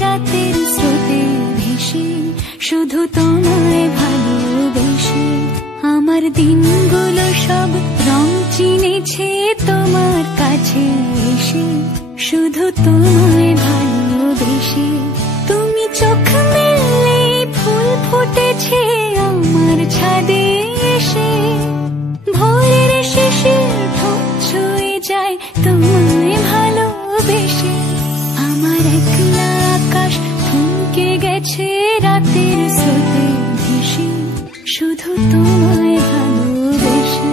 রাতের স্রোতে ভেসে, শুধু তোমায় ভালোবেসে। আমার দিনগুলো সব রং চিনেছে তোমার কাছে এসে, শুধু তোমায় ভালোবেসে। তুমি চোখ মেললে ফুল ফুটেছে আমার ছাদে এসে, ভোরের শিশির ঠোঁট ছুঁয়ে যায় তোমায় ভালোবেসে। আমার একলা আকাশ থমকে গেছে রাতের স্রোতে ভেসে, শুধু তোমায় ভালোবেসে।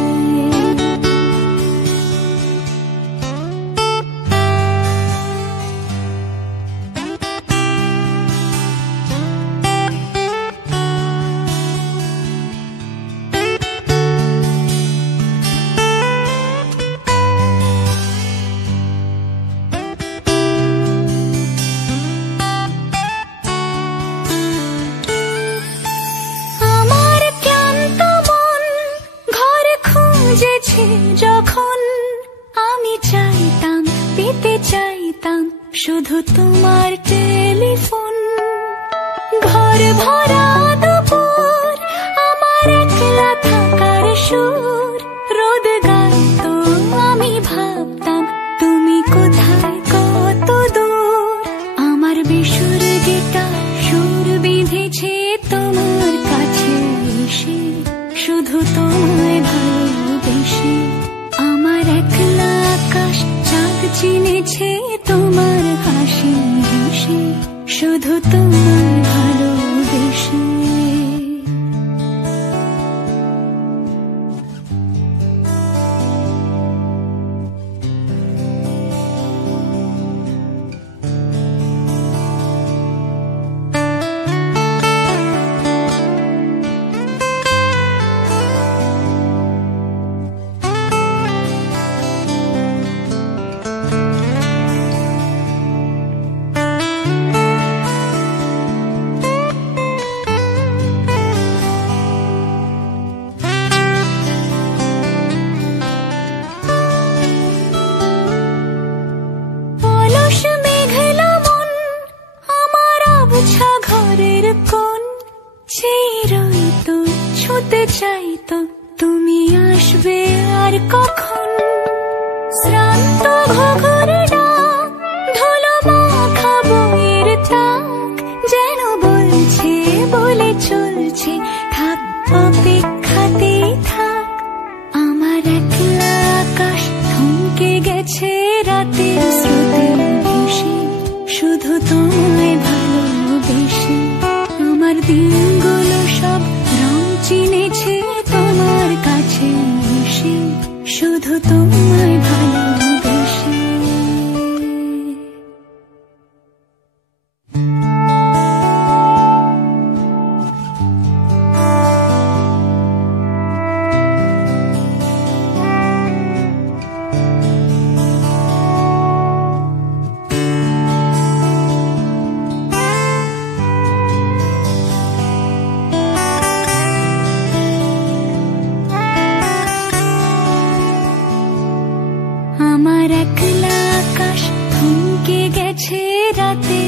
যখন আমি চাইতাম, পেতে চাইতাম শুধু তোমার টেলিফোন। ঘর ভরা দুপুর, আমার একলা থাকার সুর, রোদ গাইতো আমি ভাবতাম তুমি কোথায় কত দূর। আমার বেসুর গিটার সুর বিঁধেছে তোমার কাছে এসে, শুধু তোমায় ভালোবেসে। আমার একলা আকাশ চাঁদ চিনেছে তোমার হাসি হেসে, শুধু তোমায় ভালোবেসে। ঘরের কোণ সেই রইতো, ছুঁতে চাইতো তুমি আসবে আর কখন। শ্রান্ত ঘুঘুর ডাক, ধুলো মাখা বইয়ের তাক, যেন বলছে বলে চলছে থাক অপেক্ষাতেই থাক। আমার একলা আকাশ থমকে গেছে রাতের স্রোতে ভেসে, শুধু তোমায় ভালোবেসে। আমার দিনগুলো সব রং চিনেছে তোমার কাছে এসে, শুধু তোমায় ভালোবেসে। আমার একলা আকাশ থমকে গেছে রাতে।